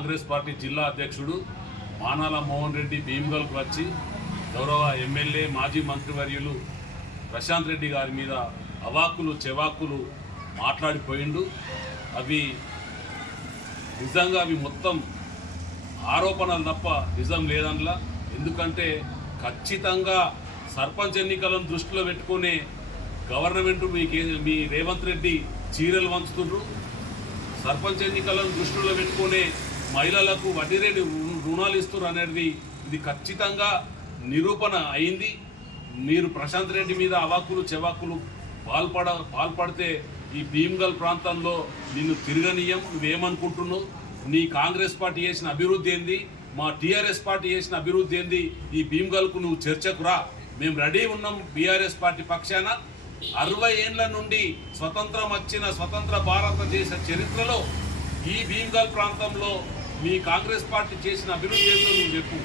Congress party జిల్లా అధ్యక్షుడు మానాల మోహన్ రెడ్డి భీమ్గల్కు వచ్చి గౌరవ ఎమ్మెల్యే మాజీ మంత్రివర్యులు ప్రశాంత్ రెడ్డి గారి మీద అవాక్కులు చెవాక్కులు మాట్లాడిపోయిండు. అవి నిజంగా అవి మొత్తం ఆరోపణలు తప్ప నిజం లేదనలా. ఎందుకంటే ఖచ్చితంగా సర్పంచ్ ఎన్నికలను దృష్టిలో పెట్టుకునే గవర్నమెంట్ మీకే మీ రేవంత్ రెడ్డి చీరలు వంచుతుండ్రు. సర్పంచ్ ఎన్నికలను దృష్టిలో పెట్టుకునే మహిళలకు వడ్డీ రేటు రుణాలు ఇస్తున్నారు అనేది ఇది ఖచ్చితంగా నిరూపణ అయింది. మీరు ప్రశాంత్ రెడ్డి మీద అవాక్కులు చెవాక్కులు పాల్పడ పాల్పడితే ఈ భీమ్గల్ ప్రాంతంలో నిన్ను తిరగనీయం. నువ్వేమనుకుంటున్నావు? నీ కాంగ్రెస్ పార్టీ చేసిన అభివృద్ధి ఏంది? మా టీఆర్ఎస్ పార్టీ చేసిన అభివృద్ధి ఏంది? ఈ భీమ్గల్కు నువ్వు చర్చకు రా. మేము రెడీ ఉన్నాం బీఆర్ఎస్ పార్టీ పక్షాన. అరవై ఏండ్ల నుండి స్వతంత్రం వచ్చిన స్వతంత్ర భారతదేశ చరిత్రలో ఈ భీమ్గల్ ప్రాంతంలో మీ కాంగ్రెస్ పార్టీ చేసిన అభివృద్ధి ఏందో నువ్వు చెప్పు.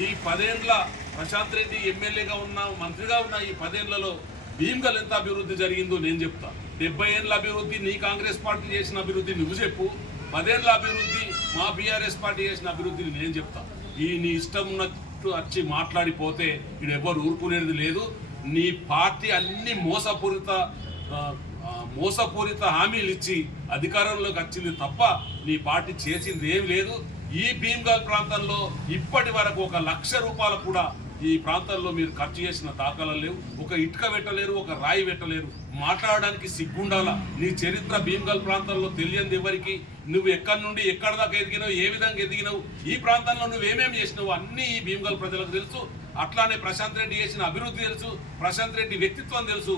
ఈ పదేండ్ల ప్రశాంత్ రెడ్డి ఎమ్మెల్యేగా ఉన్న మంత్రిగా ఉన్న ఈ పదేళ్ళలో భీమ్గల్ ఎంత అభివృద్ధి జరిగిందో నేను చెప్తా. డెబ్బై ఏళ్ళ అభివృద్ధి నీ కాంగ్రెస్ పార్టీ చేసిన అభివృద్ధి నువ్వు చెప్పు. పదేళ్ళ అభివృద్ధి మా బీఆర్ఎస్ పార్టీ చేసిన అభివృద్ధిని నేను చెప్తా. ఈ నీ ఇష్టం ఉన్నట్టు వచ్చి మాట్లాడిపోతే ఇక్కడ ఎవరు ఊరుకునేది లేదు. నీ పార్టీ అన్ని మోసపూరిత మోసపూరిత హామీలు ఇచ్చి అధికారంలోకి వచ్చింది తప్ప నీ పార్టీ చేసింది ఏం లేదు. ఈ భీమ్గల్ ప్రాంతంలో ఇప్పటి వరకు ఒక లక్ష రూపాయలు కూడా ఈ ప్రాంతంలో మీరు ఖర్చు చేసిన దాఖలాలు లేవు. ఒక ఇటుక పెట్టలేరు ఒక రాయి పెట్టలేరు. మాట్లాడడానికి సిగ్గుండాల? నీ చరిత్ర భీమ్గల్ ప్రాంతంలో తెలియని ఎవరికి? నువ్వు ఎక్కడి నుండి ఎక్కడి దాకా ఎదిగినావు? ఏ విధంగా ఎదిగినావు? ఈ ప్రాంతంలో నువ్వేమేమి చేసినావు? అన్నీ ఈ భీమ్గల్ ప్రజలకు తెలుసు. అట్లానే ప్రశాంత్ రెడ్డి చేసిన అభివృద్ధి తెలుసు. ప్రశాంత్ రెడ్డి వ్యక్తిత్వం తెలుసు.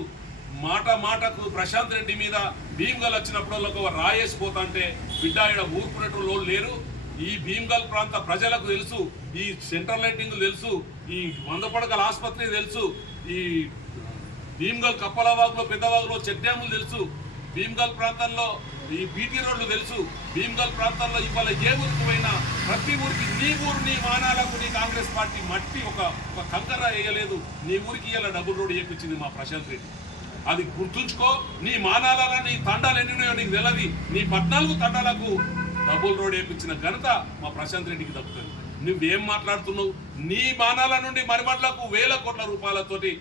మాట మాటకు ప్రశాంత్ రెడ్డి మీద భీమ్గల్ వచ్చినప్పుడు ఒక రాయేసిపోతా అంటే బిడ్డ ఆయన ఊరుకునేటువంటి లోన్ లేరు? ఈ భీమ్గల్ ప్రాంత ప్రజలకు తెలుసు ఈ సెంట్రల్ లైటింగ్ తెలుసు ఈ వంద పడకల ఆసుపత్రి తెలుసు ఈ భీమ్గల్ కప్పలవాగులో పెద్దవాగులో చెక్ డ్యాములు తెలుసు భీమ్గల్ ప్రాంతంలో ఈ బీటీ రోడ్లు తెలుసు భీమ్గల్ ప్రాంతంలో ఇవాళ ఏ ఊరికి పోయినా ప్రతి ఊరికి నీ ఊరు నీ మానాలకు నీ కాంగ్రెస్ పార్టీ మట్టి ఒక ఒక కంకర వేయలేదు నీ ఊరికి ఇలా డబుల్ రోడ్ వేయించింది మా ప్రశాంత్ రెడ్డి. అది గుర్తుంచుకో నీ మానాల నీ తండాలు ఎన్ని ఉన్నాయో నీకు తెలియదు నీ పద్నాలుగు తండాలకు డబుల్ రోడ్ వేయించిన ఘనత మా ప్రశాంత్ రెడ్డికి దక్కుతుంది. నువ్వేం మాట్లాడుతున్నావు? నీ మానాల నుండి మరిమడ్లకు వేల కోట్ల రూపాయలతోటి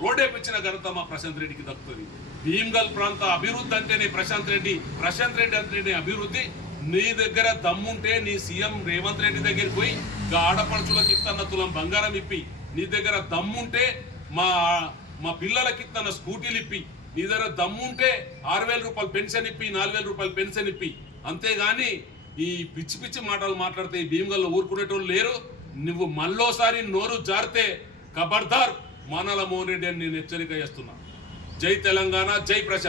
రోడ్ వేయించిన ఘనత మా ప్రశాంత్ రెడ్డికి దక్కుతుంది. భీమ్గల్ ప్రాంత అభివృద్ధి అంటేనే ప్రశాంత్ రెడ్డి ప్రశాంత్ రెడ్డి అంటేనే అభివృద్ధి. నీ దగ్గర దమ్ముంటే నీ సీఎం రేవంత్ రెడ్డి దగ్గరికి పోయి గా ఆడపడుచులకు ఇత్తన్న తులం బంగారం ఇప్పి. నీ దగ్గర దమ్ముంటే మా మా పిల్లలకి తన స్కూటీలు ఇప్పి. నీ దగ్గర దమ్ముంటే ఆరు వేల రూపాయలు పెన్షన్ ఇప్పి నాలుగు వేల రూపాయలు పెన్షన్ ఇప్పి. అంతేగాని ఈ పిచ్చి పిచ్చి మాటలు మాట్లాడితే ఈ భీమగల్లో ఊరుకునేటోళ్ళు లేరు. నువ్వు మళ్ళోసారి నోరు జారితే కబర్దార్. మానాల మోహన్ రెడ్డి అని నేను హెచ్చరిక చేస్తున్నా. జై తెలంగాణ జై ప్రశాంత్